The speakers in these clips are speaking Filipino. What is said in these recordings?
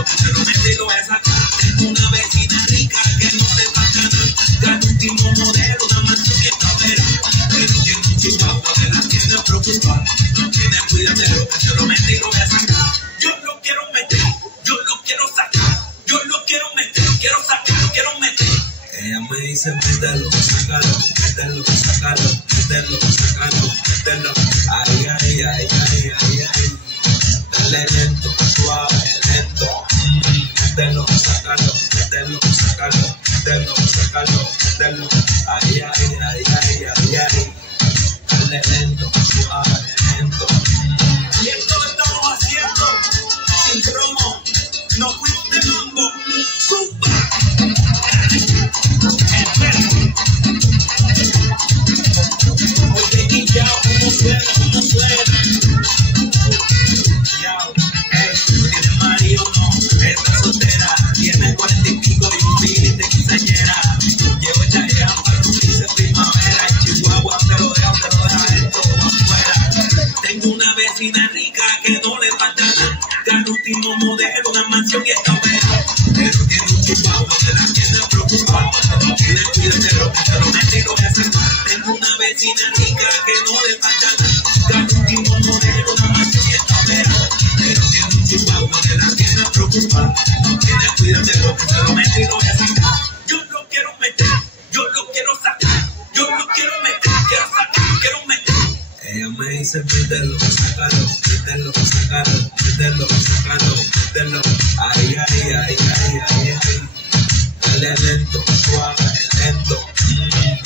lo que se lo mete y lo voy a sacar. Tengo una vecina rica que no le falta nada. Gana último modelo, una mansión y escalera. Pero tiene un chihuahua que la tiene preocupada. No tiene cuidado de lo que se lo mete y lo voy a sacar. Yo lo quiero meter, yo lo quiero sacar. Yo lo quiero meter, quiero sacar, lo quiero meter. Ella me dice mételo, sácalo, mételo, sácalo, mételo, sácalo, mételo. Ay, ay, ay, ay, ay, ay. Dale lento, suave, lento. Mételo, sácalo, mételo, sácalo, mételo, sácalo, mételo. Ay, ay, ay, ay, ay, ay. Dale lento, suave, lento. Y esto lo estamos haciendo sin promo. No fuimos de mambo. ¡Super! Oye, ya, ¿cómo suena? ¿Cómo suena? Yao, ¿tiene marido o no? Está soltera, tiene 40 y pico y un feeling de quinceañera. Llevo chayán para lucirse primavera. En Chihuahua te lo deja esto afuera. Tengo una vecina rica que no le falta nada. Gana último modelo, una mansión y está buena. Pero tiene un chihuahua que la tiene preocupada. No tiene cuidado de lo que se lo mete y lo voy a sacar. Tengo una vecina rica que no le falta nada. Gana último modelo, una mansión y está buena. Pero tiene un chihuahua que la tiene preocupada. No tiene cuidado de lo que se lo mete y lo voy a sacar. Yo lo quiero meter, yo lo quiero sacar. Yo lo quiero meter, quiero sacar, quiero meter. Ella me dice mételo, sácalo, mételo, sácalo, mételo, sácalo, mételo. Ay, ay, ay, ay, ay, ay. Dale lento, suave, lento.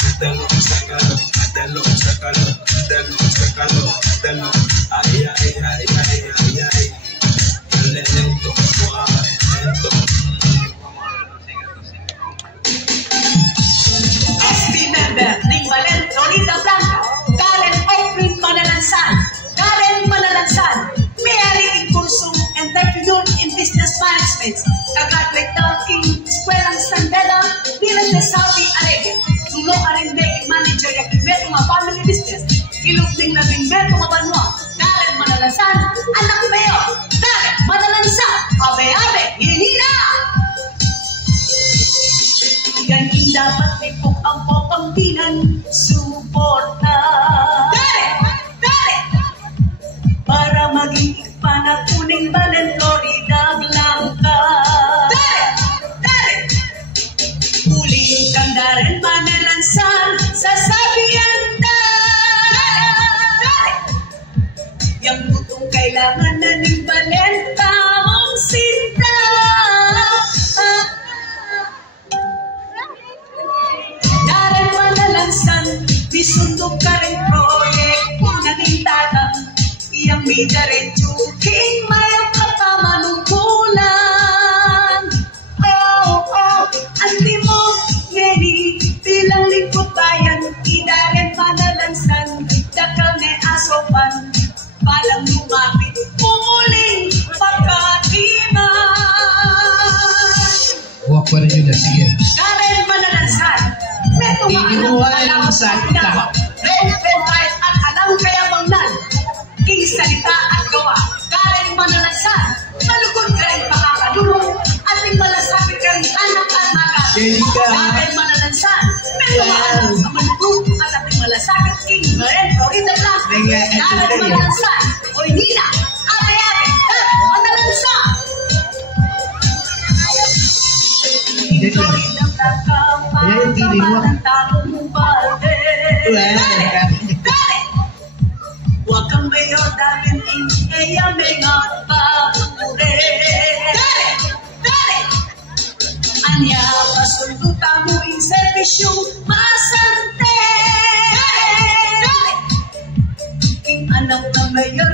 Mételo, sácalo, mételo, sácalo, mételo, sácalo, mételo. Ay, ay, ay, ay, ay, ay. Dale lento, suave, lento. SB member, Ning Valen, Lolita Blanca, Karen Oprin Manalansan, Karen Manalansan, may-ari ng kursong Entrepreneur in Business Management, nag-graduate ng Eskwelaang Sandela, bilang na Saudi Arabia. Sulo ka rin making manager yung kimet mga family business, ilugning na rin met mga banwa, Karen Manalansan, anak mayo, Karen Manalansan, abe-abe, hinina! Yan yung dapat ipok ang popangkinan, suporta. Dare! Dare! Para maging panapuning Balen, Florida, Blanca. Dare! Dare! Uling Kandaren, Manalansan, sasabihan na. Dare! Yang butong kailangan na ning Balen, tamang sinta. Daren Manalansan, bisundok ka rin proyek, nanintata, iyang may diretso, king mayang katamanungkulan. Oh, oh, anti mo, ngeni, bilang lingkod bayan, Daren Manalansan, dakal ne asopan, palang lumapit, pumuling pagkatiman. Huwag pa rin yun na siya. Daren Manalansan, may tumalang sa kita. Red at alam kaya bang nan, king salita at gawa. Daren Manalansan, malugod ka rin makakalulong, ating malasapit ka rin anak at magat. Daren Manalansan, may tumalang sa malugod at ating malasapit king Balen, Florida, Blanca. Daren Manalansan, oy Nina, ate-ate, Daren Manalansan. Florida, Blanca, ang tamang balde. Dare! Huwag kang mayor dahil iya may nga papure. Dare! Dare! Anya, pasulduta mo yung servisyong masante. Dare! Dare! King anak na mayor